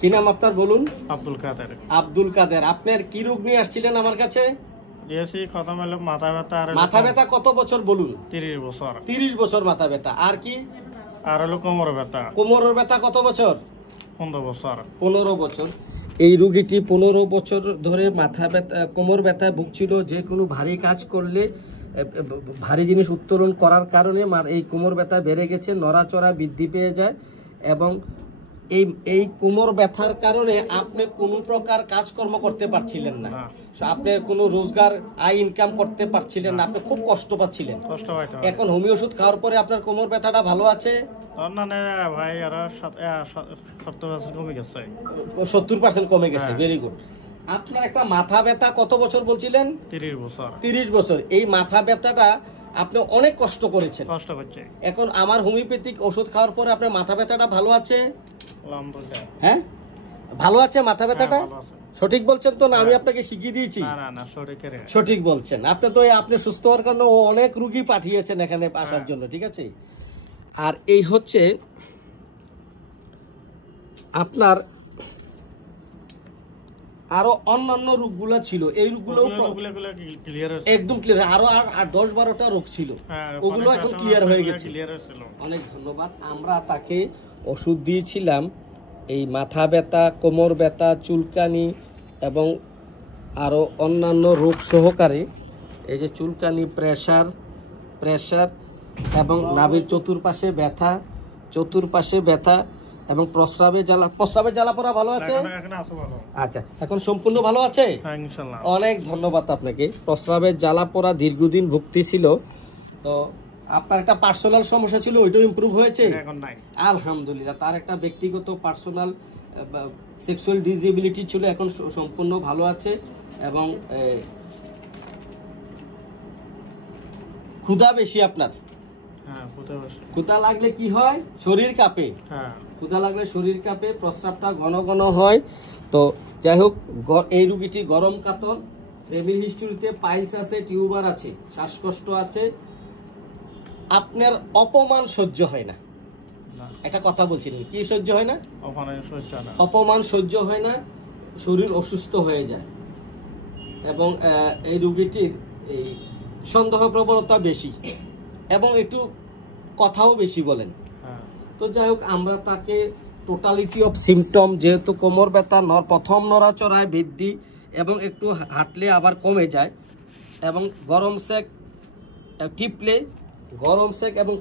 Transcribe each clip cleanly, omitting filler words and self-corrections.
কি নাম আপনার বলুন? আব্দুল কাদের। আব্দুল কাদের, আপনার কি রোগ নিয়ে আসছিলেন আমার কাছে? খতম হলো মাথা ব্যথা। মাথা ব্যথা কত বছর বলুন? 30 বছর। 30 বছর মাথা ব্যথা। আর কি? আর হলো কোমর ব্যথা। কোমরের ব্যথা কত বছর? 15 বছর। 15 বছর। এই রোগীটি 15 বছর ধরে মাথা ব্যথা, কোমর ব্যথায় ভুগছিল। যে কোনো ভারী কাজ করলে, ভারী জিনিস উত্তোলন করার কারণে এই কোমর ব্যথা বেড়ে গেছে, নড়াচড়া বৃদ্ধি পেয়ে যায় এবং এই কোমর ব্যথার কারণে আপনি কোনো প্রকার কাজকর্ম করতে পারছিলেন না, আপনি কোনো রোজগার আয় ইনকাম করতে পারছিলেন না, আপনি খুব কষ্ট পাচ্ছিলেন। এখন হোমি ওষুধ খাওয়ার পরে আপনার কোমর ব্যথাটা ভালো আছে? ভাই আর 70% কমে গেছে। 70% কমে গেছে। Very good. আপনার একটা মাথা ব্যথা কত বছর বলছিলেন? 30 বছর। 30 বছর। এই মাথা ব্যথাটা আপনি অনেক কষ্ট করেছেন। কষ্ট করছে। এখন আমার হোমিওপ্যাথিক ওষুধ খাওয়ার পরে আপনার মাথা ব্যথাটা ভালো আছে? আলহামদুলিল্লাহ। হ্যাঁ, ভালো আছে মাথা ব্যথাটা? সঠিক বলছেন তো? না আমি আপনাকে শিখিয়ে দিয়েছি? না, সঠিক বলছেন। আপনি তো আপনি সুস্থ হওয়ার কারণে অনেক রোগী পাঠিয়েছেন এখানে আসার জন্য, ঠিক আছে? আর এই হচ্ছে আপনার আরো অন্যান্য রোগগুলো ছিল, এই রোগগুলো একদম ক্লিয়ার। আরো আর 10-12টা রোগ ছিল, ওগুলো এখন ক্লিয়ার হয়ে গেছে। অনেক ধন্যবাদ। আমরা তাকে ওষুধ দিয়েছিলাম এই মাথা ব্যথা, কোমর ব্যথা, চুলকানি এবং আরো অন্যান্য রোগ সহকারে। এই যে চুলকানি, প্রেসার এবং নাভির চতুর্পাশে ব্যথা এবং প্রস্রাবে জ্বালা পড়া ভালো আছে? আচ্ছা, এখন সম্পূর্ণ ভালো আছে? অনেক ধন্যবাদ আপনাকে। প্রস্রাবের জ্বালা পড়া দীর্ঘদিন ভুগতে ছিল, তো আপনার একটা পার্সোনাল সমস্যা ছিল, ওইটাও ইমপ্রুভ হয়েছে? আলহামদুলিল্লাহ। তার একটা ব্যক্তিগত পার্সোনাল সেক্সুয়াল ডিসএবিলিটি ছিল, এখন সম্পূর্ণ ভালো আছে। এবং ক্ষুধা বেশি আপনার? ক্ষুধা লাগলে কি হয়? শরীর কাঁপে। ক্ষুধা লাগলে শরীর কাঁপে, প্রস্রাবটা ঘন ঘন হয়। তো যাই হোক, এই রোগীটি গরম কাতর, ফ্যামিলি হিস্ট্রিতে পাইলস আছে, টিউবার আছে, শ্বাসকষ্ট আছে। আপনার অপমান সহ্য হয় না, একটা কথা বলছিলেন, কি সহ্য হয় না? অপমান সহ্য হয় না, শরীর অসুস্থ হয়ে যায় এবং এই রোগীটির এই সন্দেহ প্রবণতা বেশি এবং একটু কথাও বেশি বলেন। তো যাই হোক, আমরা তাকে টোটালিটি অফ সিমটম, যেহেতু কোমর ব্যথা প্রথম নড়াচড়ায় বৃদ্ধি এবং একটু হাঁটলে আবার কমে যায় এবং গরম সেক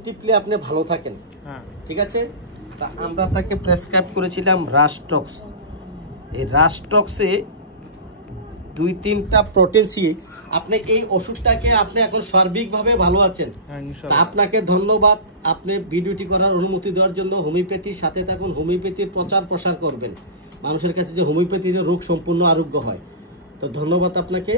টিপলে আপনি ভালো থাকেন, ঠিক আছে? তা আমরা তাকে প্রেসক্রাইব করেছিলাম রাস্টক্স। এই রাস্টক্সে 2-3টা প্রোটিন দিয়ে আপনি এই ওষুধটাকে আপনি এখন সার্বিকভাবে ভালো আছেন। আপনাকে ধন্যবাদ, আপনি ভিডিওটি করার অনুমতি দেওয়ার জন্য। হোমিওপ্যাথির সাথে থাকুন, হোমিওপ্যাথির প্রচার প্রসার করবেন মানুষের কাছে, যে হোমিওপ্যাথিতে রোগ সম্পূর্ণ আরোগ্য হয়। তো ধন্যবাদ আপনাকে।